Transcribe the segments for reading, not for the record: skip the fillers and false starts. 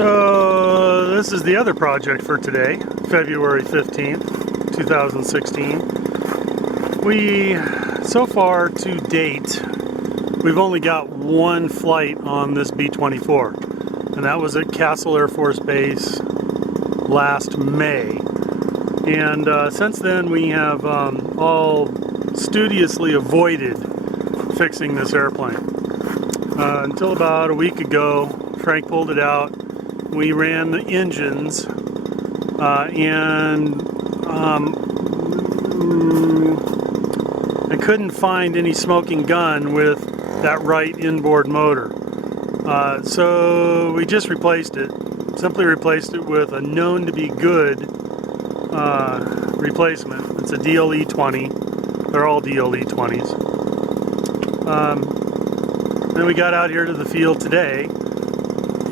So this is the other project for today, February 15th, 2016. So far to date, we've only got one flight on this B24, and that was at Castle Air Force Base last May. And since then we have all studiously avoided fixing this airplane. Until about a week ago, Frank pulled it out. We ran the engines and I couldn't find any smoking gun with that right inboard motor. So we just replaced it. Simply replaced it with a known to be good replacement. It's a DLE 20. They're all DLE 20s. Then we got out here to the field today,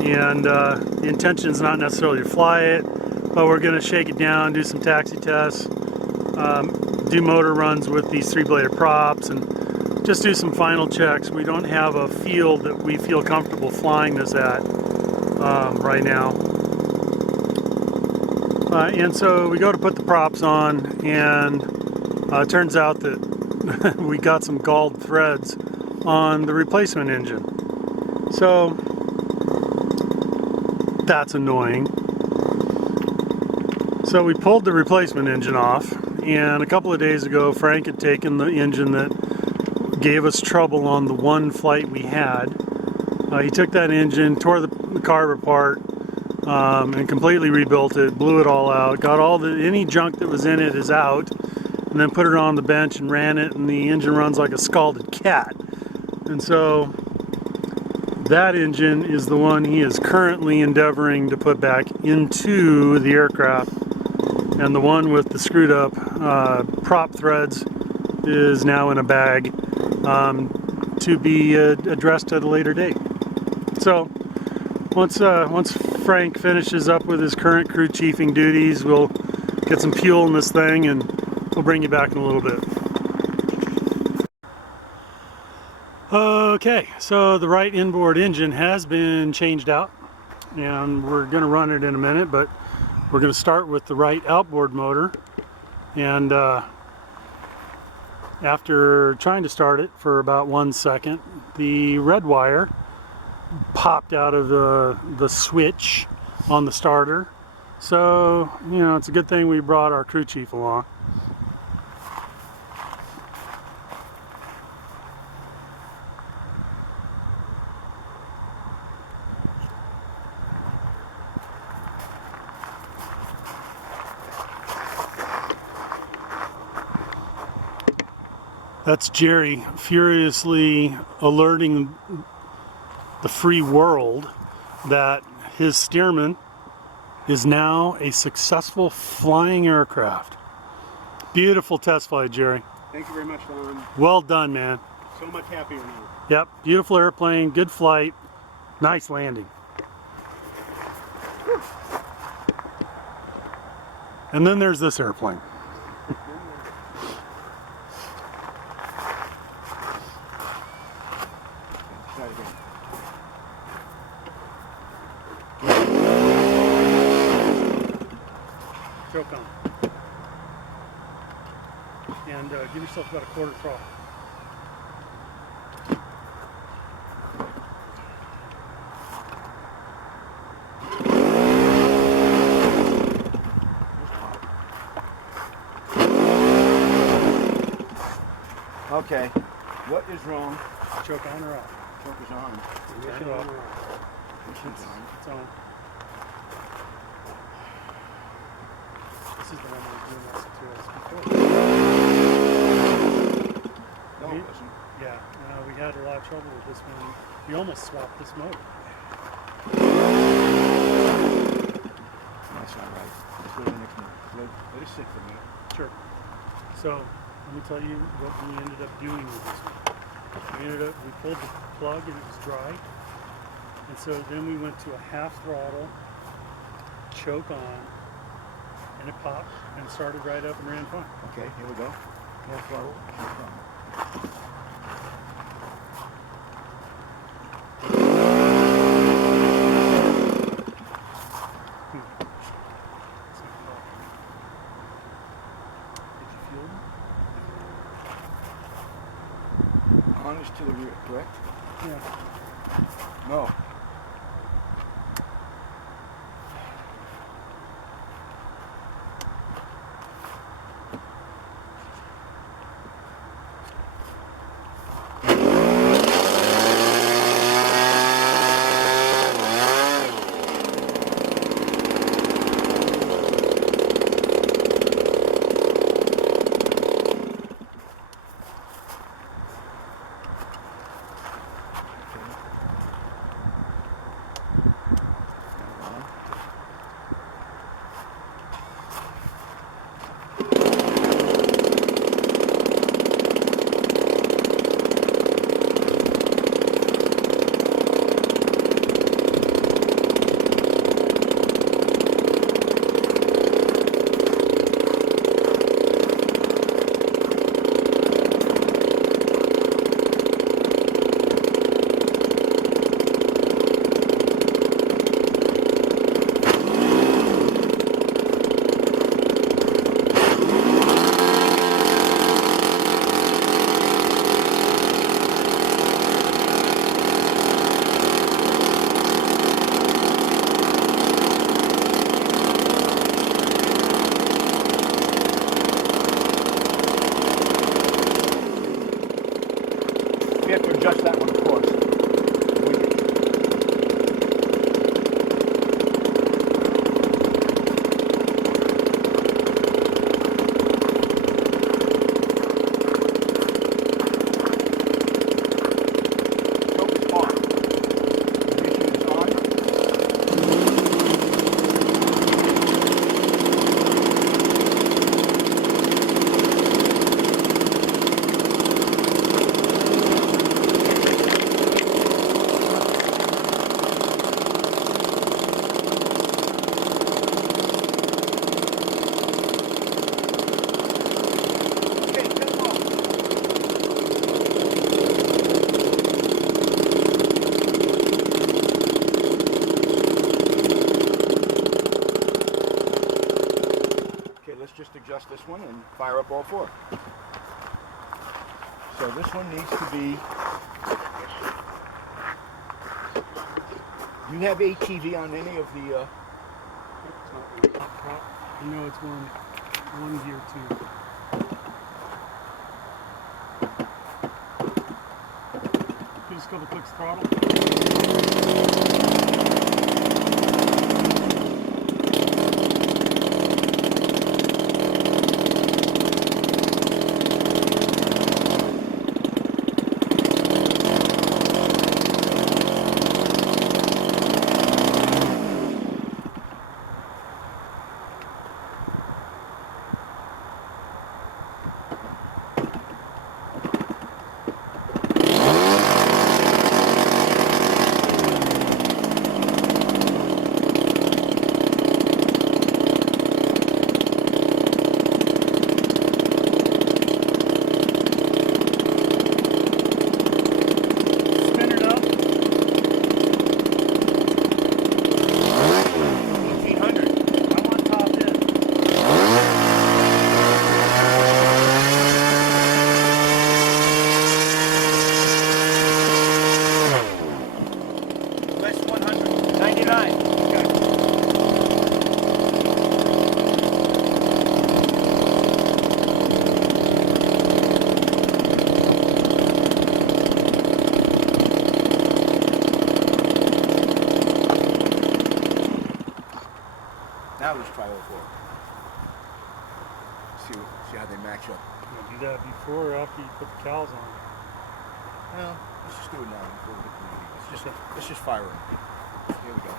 and the intention is not necessarily to fly it, but we're going to shake it down, do some taxi tests, do motor runs with these 3-bladed props, and just do some final checks. We don't have a field that we feel comfortable flying this at right now. And so we go to put the props on, and it turns out that we got some galled threads on the replacement engine. So that's annoying. So we pulled the replacement engine off, and a couple of days ago Frank had taken the engine that gave us trouble on the one flight we had. He took that engine, tore the carb apart, and completely rebuilt it, blew it all out, got any junk that was in it is out, and then put it on the bench and ran it, and the engine runs like a scalded cat. And so that engine is the one he is currently endeavoring to put back into the aircraft, and the one with the screwed up prop threads is now in a bag to be addressed at a later date. So once Frank finishes up with his current crew chiefing duties, we'll get some fuel in this thing and we'll bring you back in a little bit. Okay, so the right inboard engine has been changed out, and we're going to run it in a minute, but we're going to start with the right outboard motor. And after trying to start it for about 1 second, the red wire popped out of the switch on the starter. So, you know, it's a good thing we brought our crew chief along. That's Jerry furiously alerting the free world that his Stearman is now a successful flying aircraft. Beautiful test flight, Jerry. Thank you very much, Lon. Well done, man. So much happier now. Yep, beautiful airplane, good flight, nice landing. And then there's this airplane. Choke on. And give yourself about a quarter throttle. Okay, what is wrong? Choke on or off? Choke is on. Turn it off. It's on. This is the one that was doing that to us before. No, it wasn't. Yeah, we had a lot of trouble with this one. We almost swapped this motor. That's not right. Let's go to the next one. Let it sit for a minute. Sure. So, let me tell you what we ended up doing with this one. We pulled the plug and it was dry. And so then we went to a half throttle, choke on, and it popped and started right up and ran fine. Okay, here we go. Half throttle, choke on. to the rear, correct? Yeah. No. We have to adjust that one, of course. Let's just adjust this one and fire up all four. So this one needs to be. Do you have ATV on any of the? No, it's one gear too. Just a couple clicks throttle. Now let's try all four. See how they match up. You do that before or after you put the cows on? Well, let's just do it now before we get to the meeting. Let's just fire them. Here we go.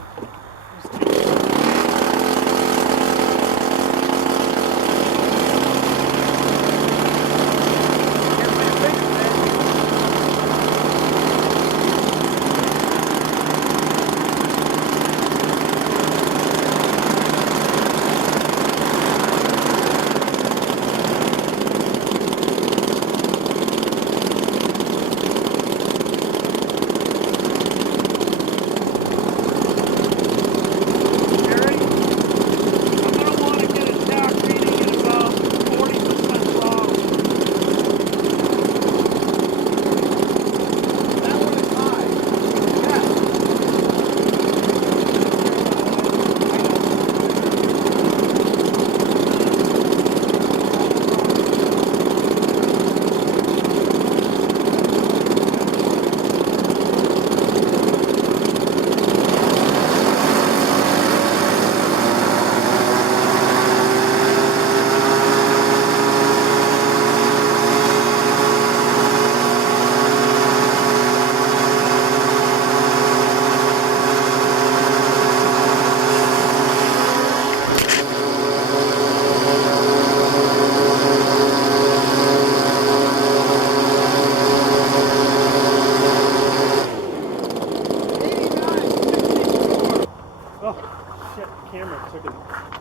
took a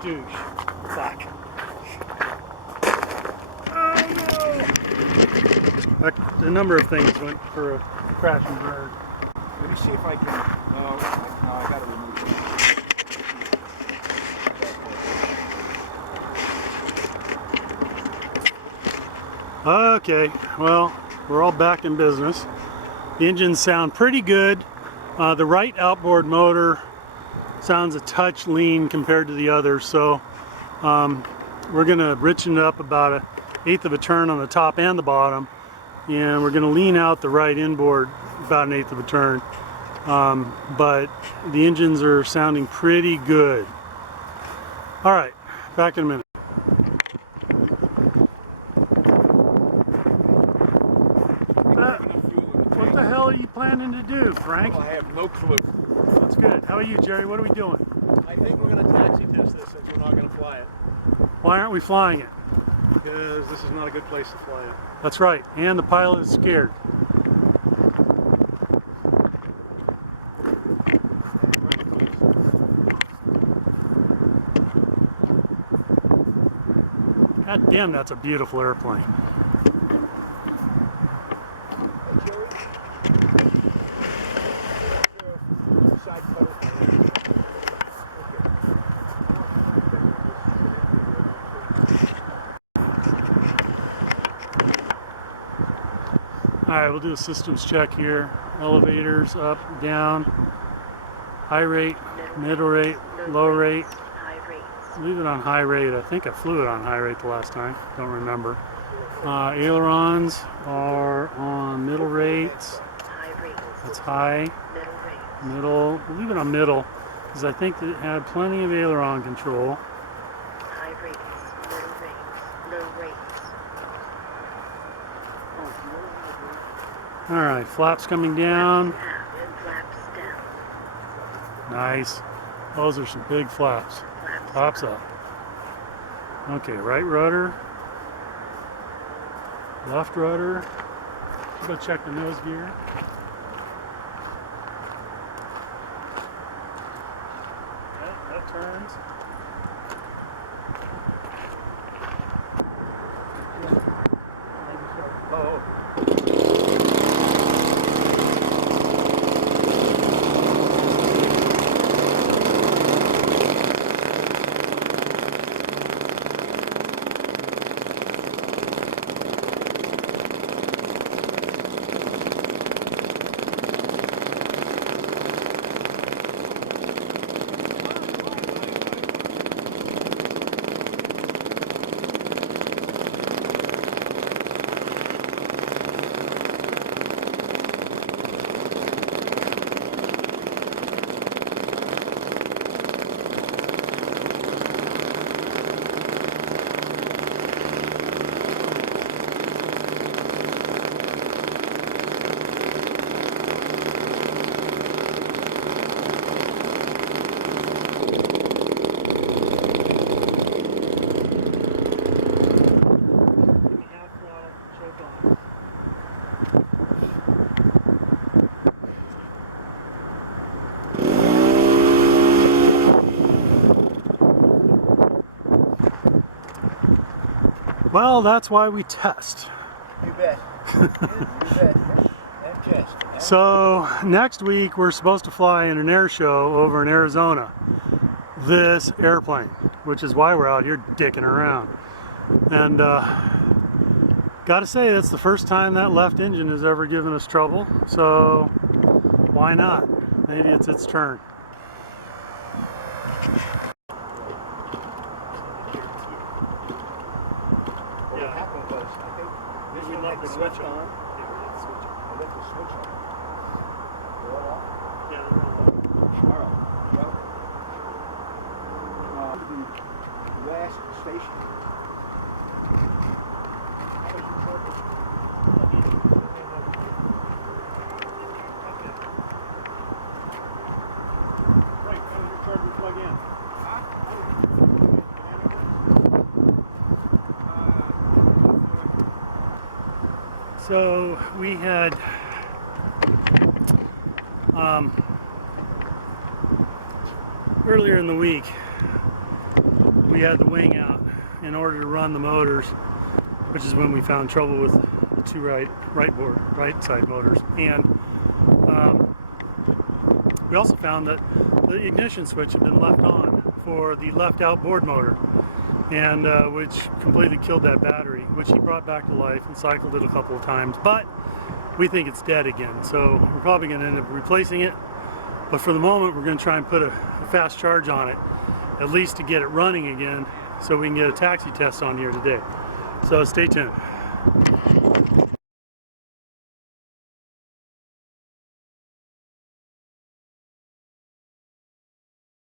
douche. Fuck. Oh no! A number of things went for a crash and burn. Let me see if I can. No, I gotta remove it. Okay, well, we're all back in business. The engines sound pretty good. The right outboard motor sounds a touch lean compared to the others, so we're going to richen it up about 1/8 of a turn on the top and the bottom, and we're going to lean out the right inboard about 1/8 of a turn. But the engines are sounding pretty good. All right, back in a minute. What the hell are you planning to do, Frank? I have no clue. That's good. How are you, Jerry? What are we doing? I think we're going to taxi test this since we're not going to fly it. Why aren't we flying it? Because this is not a good place to fly it. That's right. And the pilot is scared. God damn, that's a beautiful airplane. Alright, we'll do a systems check here. Elevators, up, down, high rate, middle rate, low rate. Leave it on high rate. I think I flew it on high rate the last time. Don't remember. Ailerons are on middle rates. That's high. Middle. We'll leave it on middle because I think it had plenty of aileron control. High rates, middle rates, low rates. Alright, flaps coming down. Flaps down. Nice. Those are some big flaps. Flaps Tops up. Okay, right rudder. Left rudder. Go check the nose gear. That turns. Oh. Well, that's why we test. You bet. You bet. And test. So next week we're supposed to fly in an air show over in Arizona. This airplane, which is why we're out here dicking around. And gotta say, that's the first time that left engine has ever given us trouble. So why not? Maybe it's its turn. What happened was, I think this one had the switch on. I left the switch on. They're all off? Yeah, they're all All right. Well, the last station. How was your charger? Right, how does your charger plug in? So we had earlier in the week we had the wing out in order to run the motors, which is when we found trouble with the two right side motors. And we also found that the ignition switch had been left on for the left outboard motor, and which completely killed that battery, which he brought back to life and cycled it a couple of times. But we think it's dead again, so we're probably going to end up replacing it. But for the moment, we're going to try and put a fast charge on it, at least to get it running again, so we can get a taxi test on here today. So stay tuned.